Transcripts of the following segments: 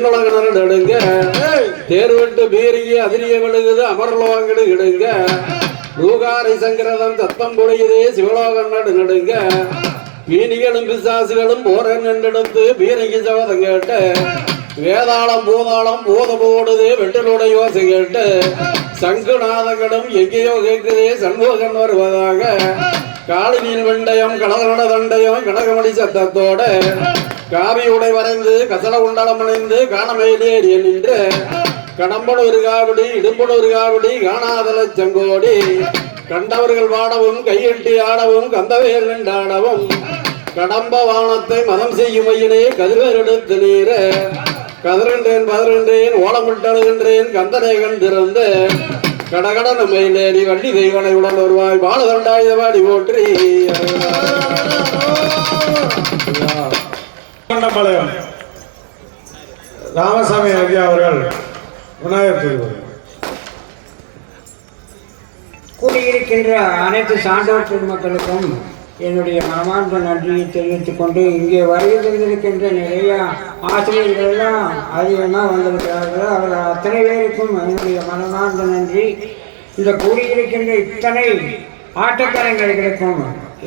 விண்ணுலகினர் நடுங்க. தேர்வெட்டு பீரிகி அதிரிய விழுகுது அமர்லோகடு இடுங்க. ரூகாரை சங்கரதம் தத்தம் பொழியுதே சிவலோகம் நடு நடுங்க. பீனிகளும் பிசாசுகளும் போர நின்றெடுத்து பீரங்கி சபதம் கேட்டு வேதாளம் பூதாளம் பூத போடுது வெட்டிலோட யோசை கேட்டு சங்குநாதங்களும் எங்கேயோ கேட்குதே சண்முகன் வருவதாக. காளினின் வெண்டயம் கடகனோட தண்டயம் கடகமணி சத்தத்தோட காவி உடை வரைந்து கசல உண்டலம் அணிந்து காணமையிலேறிய நின்று கடம்பட ஒரு காவடி இடும்பட ஒரு காவடி காணாதல செங்கோடி. கண்டவர்கள் வாடவும் கையெட்டி ஆடவும் கந்தவேல் நின்றாடவும் கடம்ப வானத்தை மதம் செய்யும் ஐயனே கதிரெடுத்து நீர. கதிரென்றேன் பதறுகின்றேன் ஓலமிட்டழுகின்றேன் கந்தனை கண்டிருந்து கடகடன மயிலேறி வள்ளி தெய்வனை உடன் வருவாய் பாலதண்டாயுதவாடி போற்றி. கொண்டம்பாளையம் ராமசாமி ஐயா அவர்கள் விநாயகர் திருவுருள் கூடியிருக்கின்ற அனைத்து சான்றோர் பெருமக்களுக்கும் என்னுடைய மனமார்ந்த நன்றியை தெரிவித்துக் கொண்டு இங்கே வருகின்றிருக்கின்ற நிறைய ஆசிரியர்கள் எல்லாம் அதிகமாக வந்திருக்கிறார்கள் அவர்கள் அத்தனை பேருக்கும் என்னுடைய மனமார்ந்த நன்றி. இந்த கூடியிருக்கின்ற இத்தனை ஆட்டக்காரங்களுக்கும்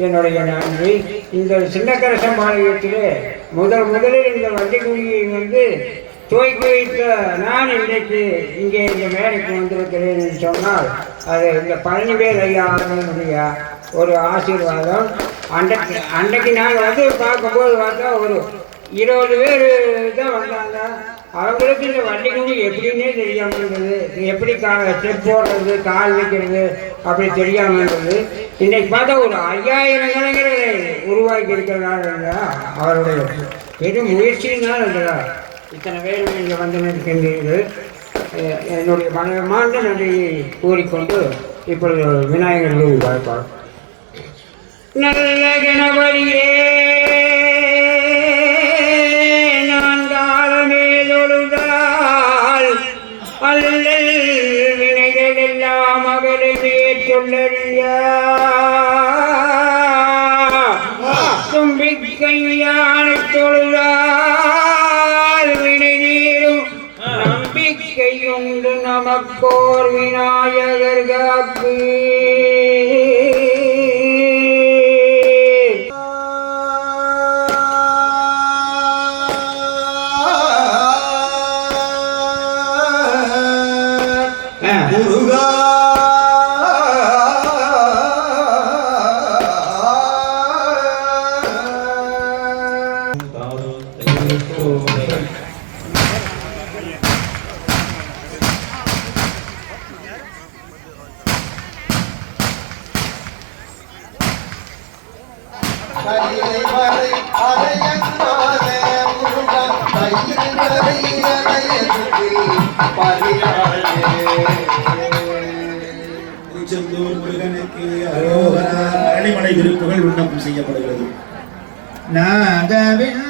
என்னுடைய நன்றி. இந்த சின்னக்கரசம்பாளையத்திலே முதல் முதலில் இந்த வண்டிக்குழியை வந்து துவக்கி வைத்த நான் இன்றைக்கு இங்கே இந்த மேடைக்கு வந்திருக்கிறேன் என்று சொன்னால் அது இந்த பழனிவேல் ஐயா அவர்களுடைய ஒரு ஆசீர்வாதம். அன்றைக்கு அன்றைக்கு நாங்கள் வந்து பார்க்கும்போது பார்த்தா ஒரு இருபது பேர் தான் வந்தாங்க. அவங்களுக்கு இந்த வண்டிக்குழி எப்படின்னே தெரியாமல் இருந்தது. எப்படி கா ஸ்டெப் போடுறது கால் வைக்கிறது அப்படி தெரியாமல் இருந்தது. இன்னைக்கு பார்த்தா ஒரு ஐயாயிரம் கலைஞர்களை உருவாக்கி இருக்கிறார்கள் அவருடைய பெரும் முயற்சியினால் இந்த இத்தனை பேர் நீங்கள் வந்து நிற்கின்றீர்கள். என்னுடைய மனமார்ந்த நன்றியை கூறிக்கொண்டு இப்பொழுது விநாயகர்கள் பார்ப்பார். நல்ல கணபதியே நான் காலமே தொழுதால் அல்லல் வினைகள் எல்லாம் அகலுமே சொல்லறியா நமக்கோர் விநாயகர் காப்பு முருகா. அரோகரா அரளிமலை விருப்புகள் விண்ணப்பம் செய்யப்படுகிறது நாகவில்